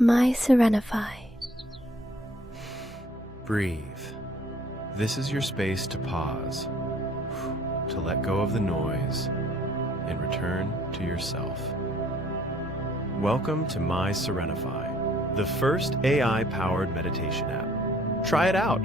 MySerenify. Breathe. This is your space to pause, to let go of the noise, and return to yourself. Welcome to MySerenify, the first AI-powered meditation app. Try it out.